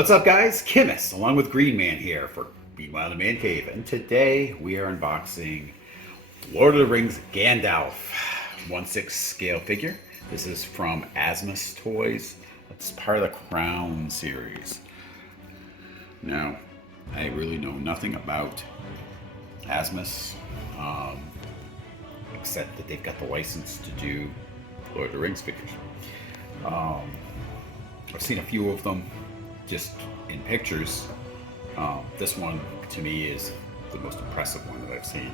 What's up, guys? Chemist, along with Green Man here for Meanwhile in the Man Cave, and today we are unboxing Lord of the Rings Gandalf 1/6 scale figure. This is from Asmus Toys. It's part of the Crown series. Now, I really know nothing about Asmus, except that they've got the license to do Lord of the Rings figures. I've seen a few of them just in pictures. This one to me is the most impressive one that I've seen.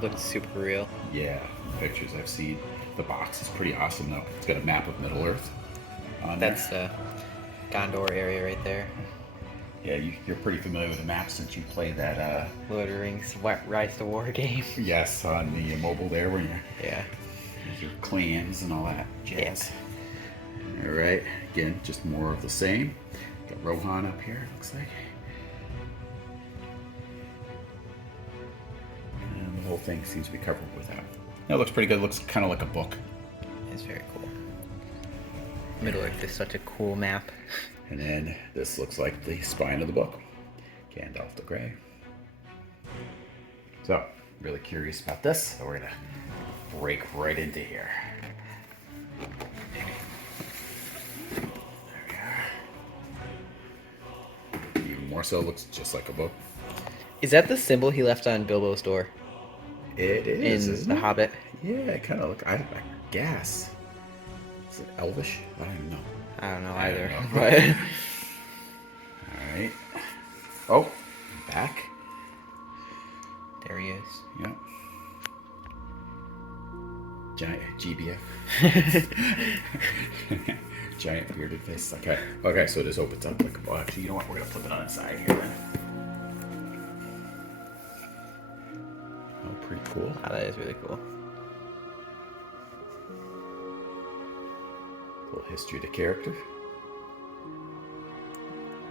Looks super real. Yeah, pictures I've seen. The box is pretty awesome though. It's got a map of Middle Earth on That's there. the Gondor area right there. Yeah, you're pretty familiar with the map since you played that. Lord of the Rings Rise to War game. Yes, on the mobile there where you're Yeah. your clans and all that jazz. All right, again, just more of the same. Got Rohan up here, looks like. And the whole thing seems to be covered with that. That looks pretty good. It looks kind of like a book. It's very cool. Middle Earth is such a cool map. And then this looks like the spine of the book. Gandalf the Grey. So, really curious about this. So we're gonna break right into here. There we are. Even more so, looks just like a book. Is that the symbol he left on Bilbo's door It is, in isn't The it? Hobbit? Yeah, it kind of look. I guess. Is it Elvish? I don't even know. I don't know I don't either. know. But All right. Oh, back. there he is. Yep. Giant GBF. Giant bearded face. Okay. Okay, so this opens up like a box. Actually, you know what? We're gonna flip it on its side here then. Oh, pretty cool. Oh, that is really cool. Little history of the character.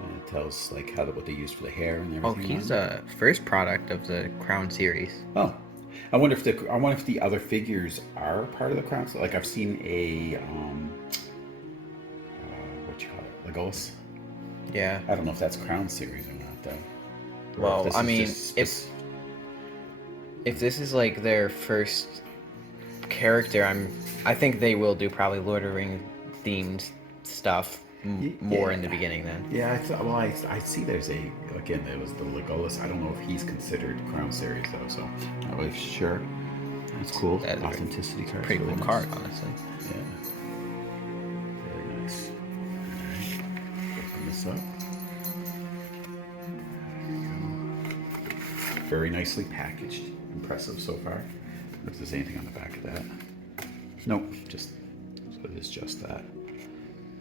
And it tells like what they use for the hair and Oh, everything. he's a first product of the Crown series. Oh, I wonder if the other figures are part of the Crown. So, like I've seen a what you call it, Legolas. Yeah. I don't know if that's Crown series or not though. Or Well, if this I is mean, just if this is like their first character, I think they will do probably Lord of the Rings themed stuff more in the beginning then. Yeah, I see there's there was the Legolas. I don't know if he's considered Crown series though, so I'm not really sure. That's cool. That is a Authenticity card. Pretty cool card, honestly. Yeah. Very nice. Alright. Open this up. Very nicely packaged. Impressive so far. If there's anything on the back of that. Nope, so it is just that.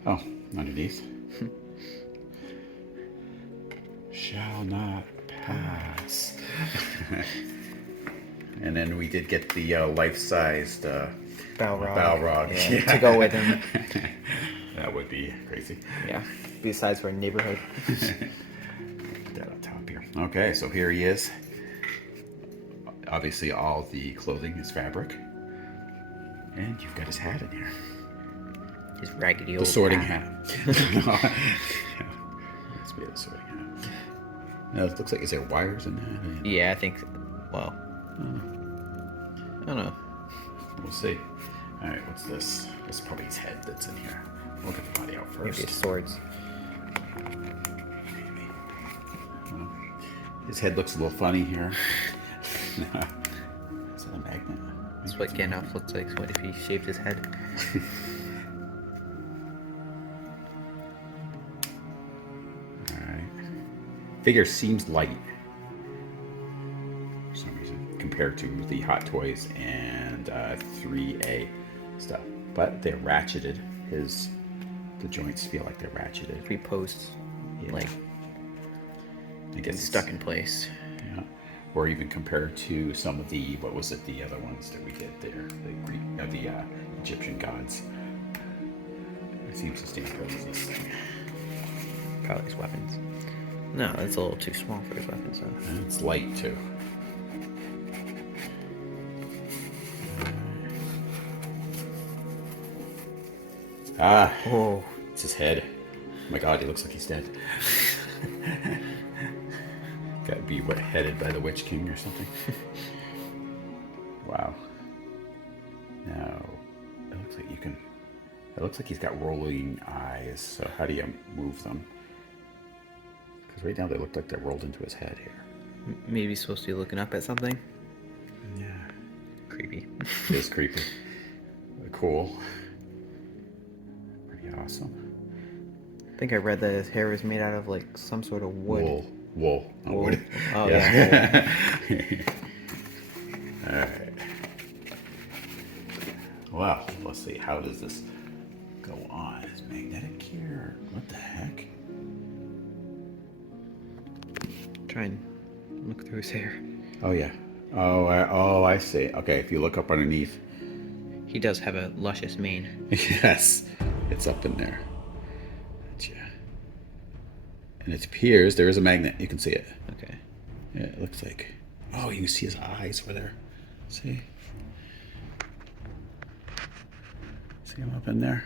Oh, underneath. Shall not pass. And then we did get the life-sized Balrog. Yeah, to go with him. That would be crazy. Yeah, besides for a neighborhood. Put that on top here. Okay, so here he is. Obviously, all the clothing is fabric. And you've got his hat in here. His raggedy old The sorting hat. hat. Let's be the sorting hat. Now, it looks like, is there wires in that? Yeah, I think, well, I don't know. We'll see. Alright, what's this? This is probably his head that's in here. We'll get the body out first. Maybe it's swords. Maybe. Well, his head looks a little funny here. Is that a magnet? That's what Gandalf looks like. So what if he shaved his head? Alright. Figure seems light for some reason compared to the Hot Toys and 3A stuff. But they're ratcheted. The joints feel like they're ratcheted. Reposts, Yeah. like, I guess stuck in place. Yeah. Or even compared to some of the, what was it, the other ones that we did there, the Greek, the Egyptian gods. It seems to stand for this thing. Probably his weapons. No, it's a little too small for his weapons, though. And it's light too. Ah, Oh, it's his head. Oh my god, he looks like he's dead. Gotta be headed by the Witch King or something. Wow. Now, it looks like you can. It looks like he's got rolling eyes. So how do you move them? Because right now they look like they're rolled into his head here. Maybe he's supposed to be looking up at something. Yeah. Creepy. It is creepy. Cool. Pretty awesome. I think I read that his hair was made out of like some sort of wood. Wool. Not Wool. wood. Oh yeah. All right. Well, let's see. How does this go on? Is magnetic here? What the heck? Try and look through his hair. Oh yeah. I see. Okay, if you look up underneath. He does have a luscious mane. Yes, it's up in there. Gotcha. And it appears there is a magnet. You can see it. Okay. Yeah, it looks like. Oh, you can see his eyes over there. See? See him up in there?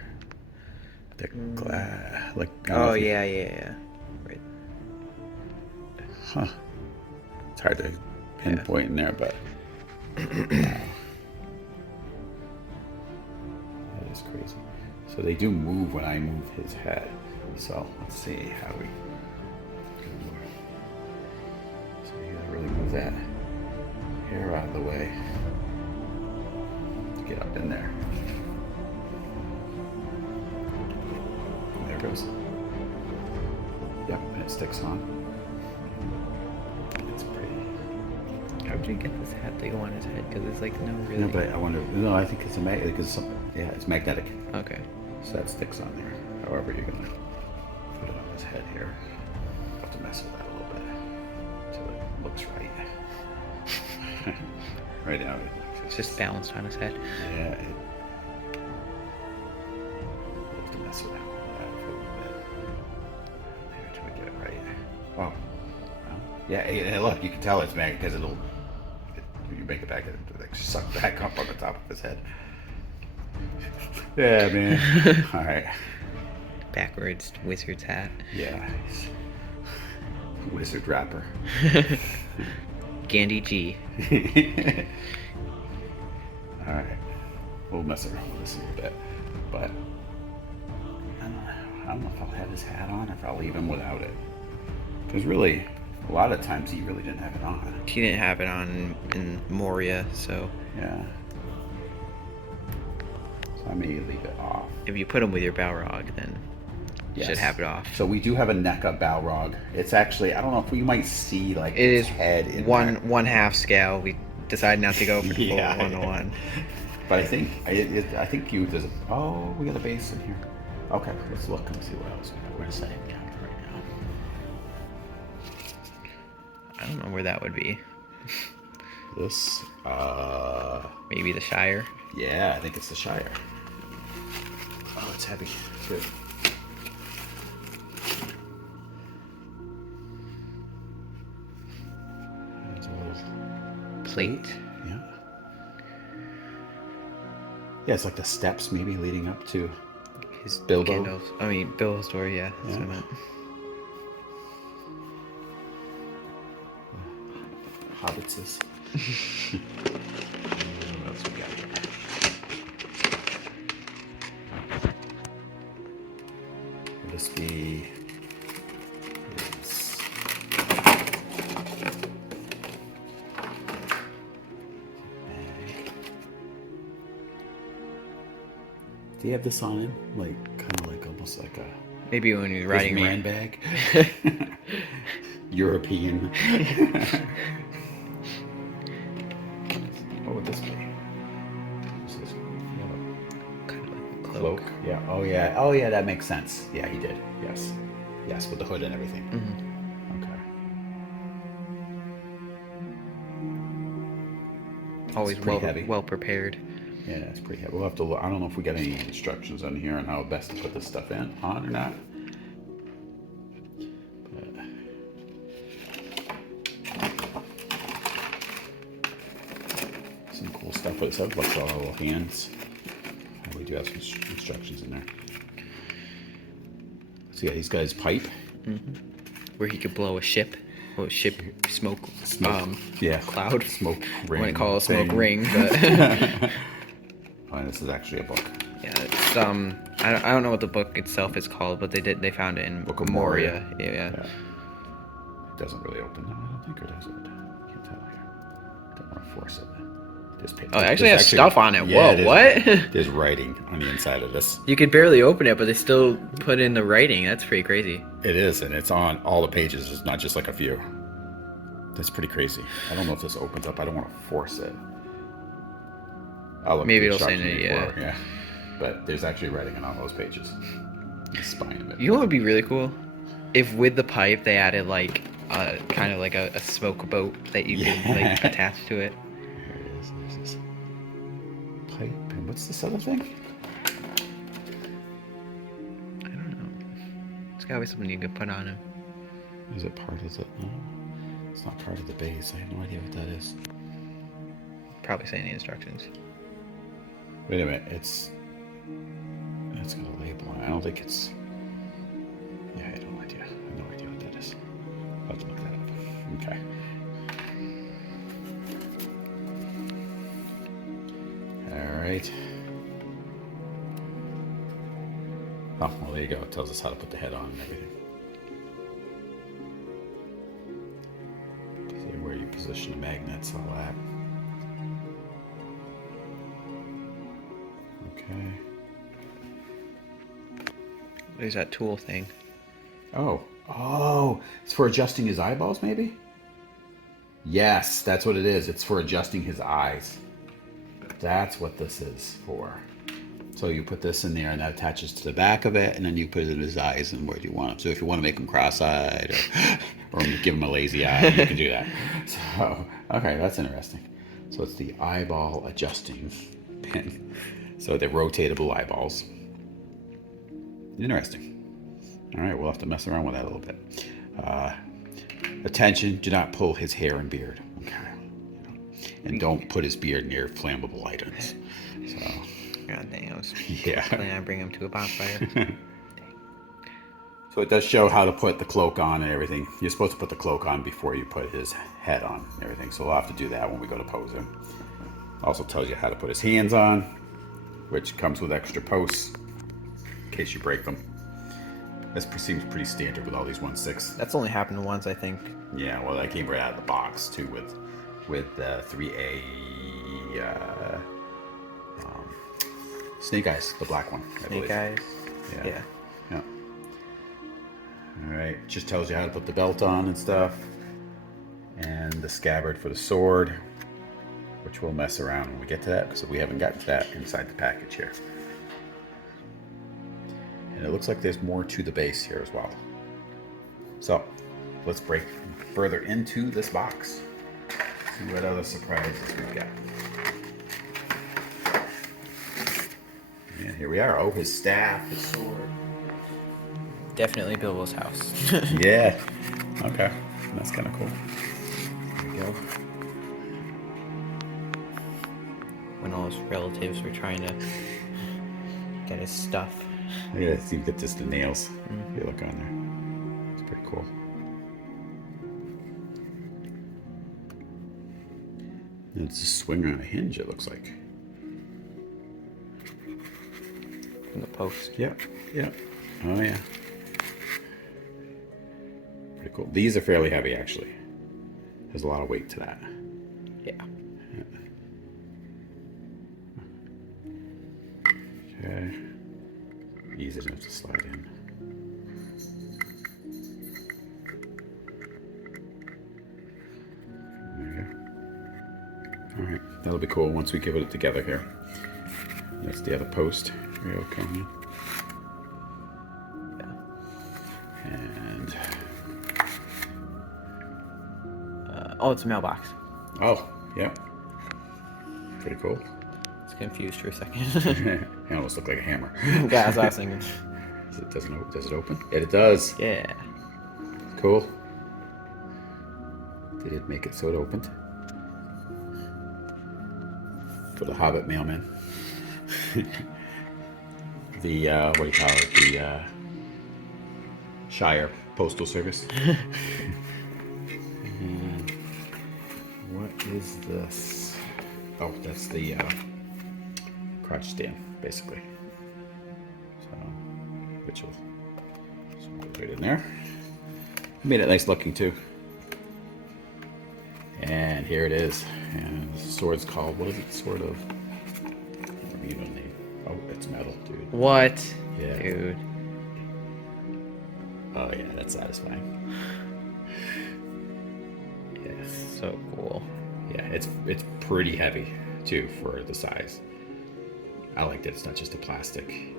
The glass, like. Oh yeah. Right. Huh. It's hard to pinpoint in there, but. Wow. That is crazy. So they do move when I move his head. So let's see how we. So you gotta really move that hair out of the way. Get up in there. There it goes. Yep, and it sticks on. It's pretty. How would you get this hat to go on his head? Because it's like no really. No, but I wonder. No, I think it's a magnet. Because it's magnetic. Okay. So that sticks on there. However, you're gonna put it on his head here. I'll have to mess with that a little bit so it looks right. Right now, It's just balanced on his head. yeah. I'll have to mess around with that for a little bit. There, till we get it right. Well, yeah. Look, you can tell it's magnetic because it'll. You make it back, it'll like suck back up on the top of his head. Yeah, man. All right. Backwards wizard's hat. Yeah. Wizard rapper. Gandhi G. All right. We'll mess around with this a little bit, but I don't know if I'll have his hat on or if I'll leave him without it. Because really, a lot of times he really didn't have it on. He didn't have it on in Moria, so Yeah. So I may leave it off. if you put him with your Balrog, then you should Yes. have it off. So we do have a NECA Balrog. It's actually, I don't know if we might see like It its is head in one there. 1/2 scale. We decided not to go for the Yeah. full 1-to-1. But I think you there's we got a base in here. Okay, let's look and see what else we got. We're gonna set him down for right now. I don't know where that would be. This Maybe the Shire. yeah, I think it's the Shire. Oh, it's heavy. Good. There's a little Plate. yeah. Yeah, it's like the steps maybe leading up to His Bilbo. Bilbo's story, yeah. That's what I Yeah. meant. Hobbitses. What else we got here? Will this be his bag? Do you have this on him? Like, kind of like almost like a Maybe when he's his riding man around. bag? European. What would this be? This is Kind of like a cloak. cloak. Yeah. Oh yeah. Oh yeah. That makes sense. Yeah, he did. Yes. Yes, with the hood and everything. Mhm. Okay. Always pretty heavy. well prepared. Yeah, it's pretty heavy. We'll have to look. I don't know if we got any instructions on here on how best to put this stuff on or not. But some cool stuff with this. I've looked at all the little hands. We do have some instructions in there. So yeah, he's got his pipe. where he could blow a ship smoke Yeah. cloud. Smoke I ring. wouldn't call it a smoke thing. ring, but Oh, and this is actually a book. yeah, it's I don't know what the book itself is called, but they found it in Book of Moria. Moria. Yeah. It doesn't really open though, I don't think, or does it? Can't tell here. Don't want to force it. This page. Oh, it actually has stuff on it. Yeah, Whoa, what? There's writing on the inside of this. You could barely open it, but they still put in the writing. That's pretty crazy. It is, and it's on all the pages. It's not just like a few. That's pretty crazy. I don't know if this opens up. I don't want to force it. I'll look Maybe at the it'll say instructions it, before, yeah. But there's actually writing on all those pages. The spine of it. You know what would be really cool? If with the pipe they added like kind of like a smoke boat that you could like attach to it. There it is. There's this pipe. And what's this other thing? I don't know. It's gotta be something you could put on him. Is it part of the... No, it's not part of the base. I have no idea what that is. Probably say in the instructions. Wait a minute. It's got a label on it. I don't think it's... Yeah, I have no idea. I have no idea what that is. I'll have to look that up. Okay. Alright. Oh, well, there you go. It tells us how to put the head on and everything. See where you position the magnets, all that. Okay. There's that tool thing. Oh. Oh, it's for adjusting his eyeballs, maybe? Yes, that's what it is. It's for adjusting his eyes. That's what this is for. So you put this in there and that attaches to the back of it, and then you put it in his eyes and where do you want him. So if you want to make him cross-eyed or give him a lazy eye, you can do that. So, okay, that's interesting. So it's the eyeball adjusting pin. So they're rotatable eyeballs. Interesting. All right, we'll have to mess around with that a little bit. Attention, do not pull his hair and beard. Okay. And don't put his beard near flammable items. So, God dang, I was yeah. planning on bringing him to a bonfire. So it does show how to put the cloak on and everything. You're supposed to put the cloak on before you put his head on and everything. So we'll have to do that when we go to pose him. Also tells you how to put his hands on, which comes with extra posts in case you break them. This seems pretty standard with all these 1/6. That's only happened once, I think. Yeah, well, that came right out of the box too with 3A Snake Eyes, the black one. I believe. Snake Eyes. Yeah. Yeah. All right, just tells you how to put the belt on and stuff, and the scabbard for the sword, which we'll mess around when we get to that because we haven't gotten to that inside the package here. And it looks like there's more to the base here as well. So let's break further into this box. See what other surprises we've got. And here we are. Oh, his staff, his sword. Definitely Bilbo's house. Yeah. Okay. That's kind of cool. There we go. When all his relatives were trying to get his stuff. Yeah, see, you get just the nails. If you look on there, it's pretty cool. And it's a swing on a hinge. It looks like. From the post. Yep. Yep. Oh yeah. Pretty cool. These are fairly heavy, actually. There's a lot of weight to that. Yeah. Okay. Easy enough to slide in. There you go. Alright, that'll be cool once we give it together here. That's the other post. Here we go, coming in. And... Oh, it's a mailbox. Oh, yeah. Pretty cool. I was confused for a second. It almost looked like a hammer. Yeah, that's what I was thinking. Does it open? Yeah, it does. Yeah. Cool. They did make it so it opened. For the Hobbit mailman. The, what do you call it? The Shire Postal Service. And what is this? Oh, that's the crotch stand, basically. So, which will go right in there. Made it nice looking too. And here it is. And the sword's called, what is it? Sword of, you know the name. Oh, it's metal, dude. What? Yeah. Dude. Oh yeah, that's satisfying. Yeah. So cool. Yeah, it's pretty heavy too for the size. I like that it's not just a plastic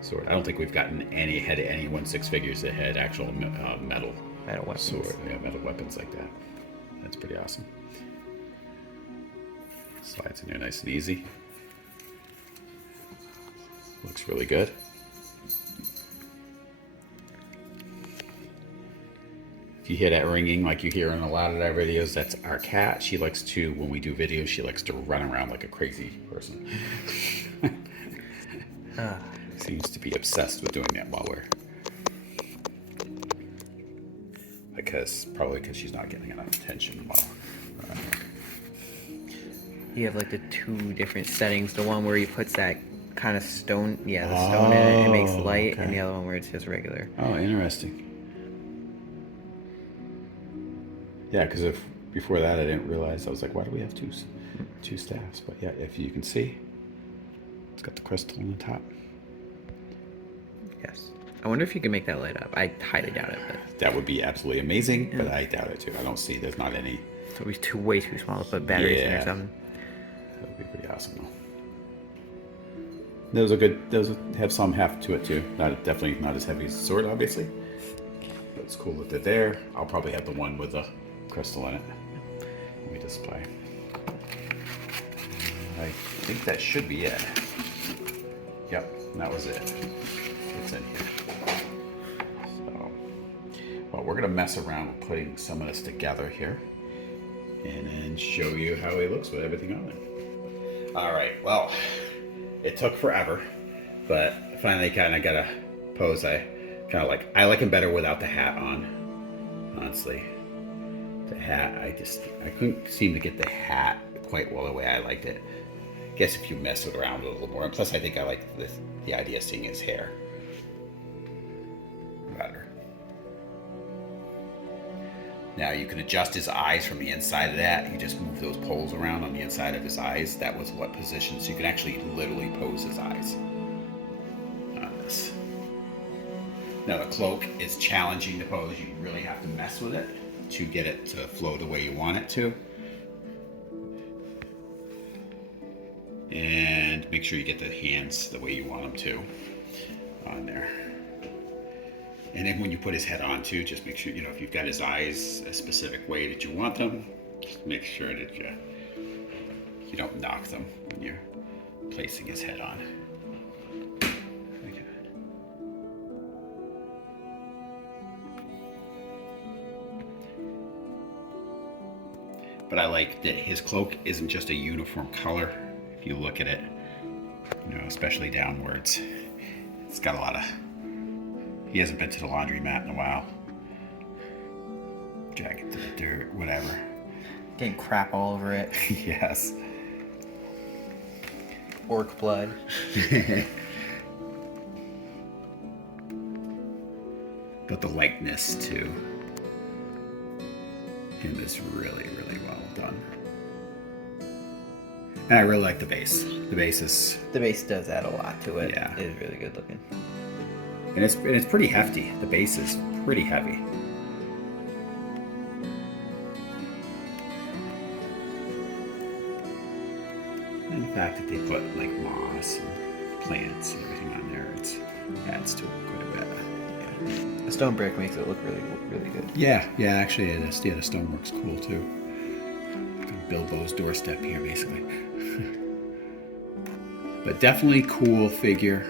sword. I don't think we've gotten any 1/6 figures that had actual metal weapons. sword. Yeah, metal weapons like that. That's pretty awesome. Slides in there nice and easy. Looks really good. If you hear that ringing like you hear in a lot of our videos, that's our cat. She likes to, when we do videos, she likes to run around like a crazy person. Seems to be obsessed with doing that while we're... Probably because she's not getting enough attention while we're on here. You have like the two different settings. The one where he puts that kind of stone, the stone in it, it makes light, okay. and the other one where it's just regular. Oh, interesting. Yeah, because if before that I didn't realize, I was like, why do we have two staffs? But yeah, if you can see, it's got the crystal on the top. Yes. I wonder if you can make that light up. I highly doubt it, but That would be absolutely amazing, but I doubt it too. I don't see, there's not any. it would be way too small to put batteries in or Yeah. something. That would be pretty awesome though. Those have some heft to it too. Definitely not as heavy as the sword, obviously. But it's cool that they're there. I'll probably have the one with the crystal in it when we display. I think that should be it. Yep, that was it. It's in here. So, well, we're gonna mess around with putting some of this together here and then show you how he looks with everything on there. All right, well, it took forever, but finally kind of got a pose I like him better without the hat on, honestly. The hat, I couldn't seem to get the hat quite well the way I liked it. I guess if you mess it around a little more, and plus I think I like the idea of seeing his hair better. Now you can adjust his eyes from the inside of that. You just move those poles around on the inside of his eyes. That was what position, so you can actually literally pose his eyes on this. Now the cloak is challenging to pose. You really have to mess with it to get it to flow the way you want it to. And make sure you get the hands the way you want them to on there. And then when you put his head on too, just make sure, if you've got his eyes a specific way that you want them, just make sure that you don't knock them when you're placing his head on. Okay. But I like that his cloak isn't just a uniform color. If you look at it, especially downwards, it's got a lot of, he hasn't been to the laundromat in a while. Drag it to the dirt, whatever. Getting crap all over it. Yes. Orc blood. But the likeness to him is really, really well done. And I really like the base. The base does add a lot to it. Yeah. It is really good looking. And it's pretty hefty. The base is pretty heavy. And the fact that they put like moss and plants and everything on there, it adds to it quite a bit. Yeah. The stone brick makes it look really, really good. Yeah, actually, the stonework's cool too. Bilbo's doorstep here, basically. But definitely cool figure.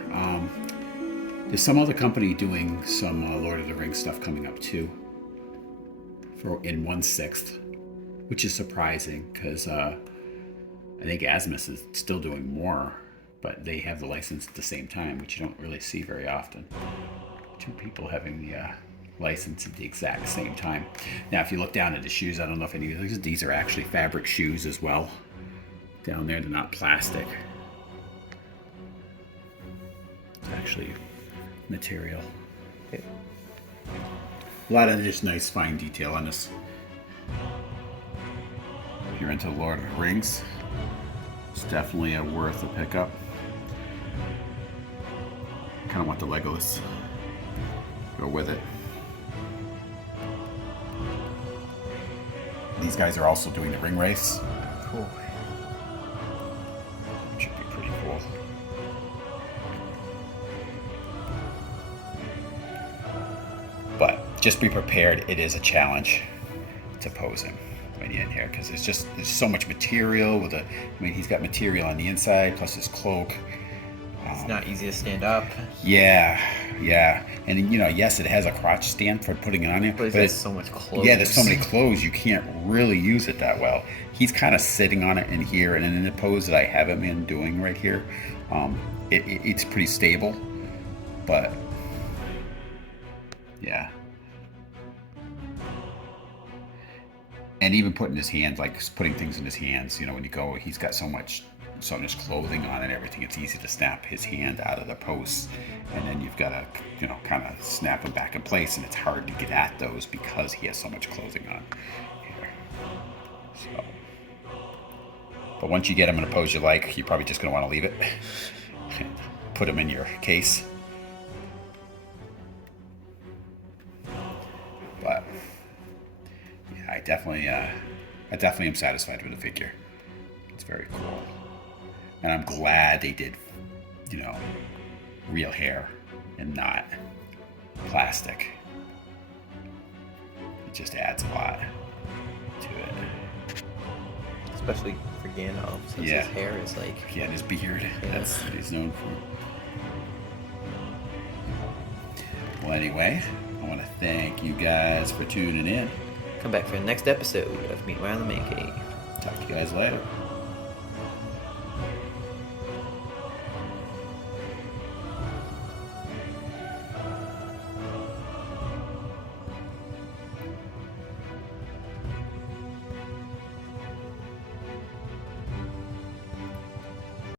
There's some other company doing some Lord of the Rings stuff coming up too, in 1/6, which is surprising because I think Asmus is still doing more, but they have the license at the same time, which you don't really see very often. Two people having the license at the exact same time. Now, if you look down at the shoes, I don't know if any of these are actually fabric shoes as well. Down there, they're not plastic. It's actually material. Okay. A lot of just nice fine detail on this. If you're into Lord of the Rings, it's definitely worth a pickup. Kind of want the Legolas. Go with it. These guys are also doing the ring race. Cool. Should be pretty cool. But just be prepared. It is a challenge to pose him when you're in here because there's so much material with he's got material on the inside plus his cloak. It's not easy to stand up. Yeah, and yes, it has a crotch stand for putting it on you, But there's so much clothes. Yeah, there's so many clothes you can't really use it that well. He's kind of sitting on it in here, and in the pose that I have him in doing right here, it's pretty stable, but yeah. And even putting his hands, like putting things in his hands, when you go, he's got so much clothing on and everything, it's easy to snap his hand out of the posts, and then you've got to, kind of snap him back in place, and it's hard to get at those because he has so much clothing on here. So, but once you get him in a pose you like, you're probably just going to want to leave it. Put him in your case. But yeah, I definitely am satisfied with the figure. It's very cool. And I'm glad they did, real hair and not plastic. It just adds a lot to it. Especially for Gandalf, since his hair is like... Yeah, and his beard. Yeah. That's what he's known for. Well, anyway, I want to thank you guys for tuning in. Come back for the next episode of Meanwhile in the Man Cave. Talk to you guys later.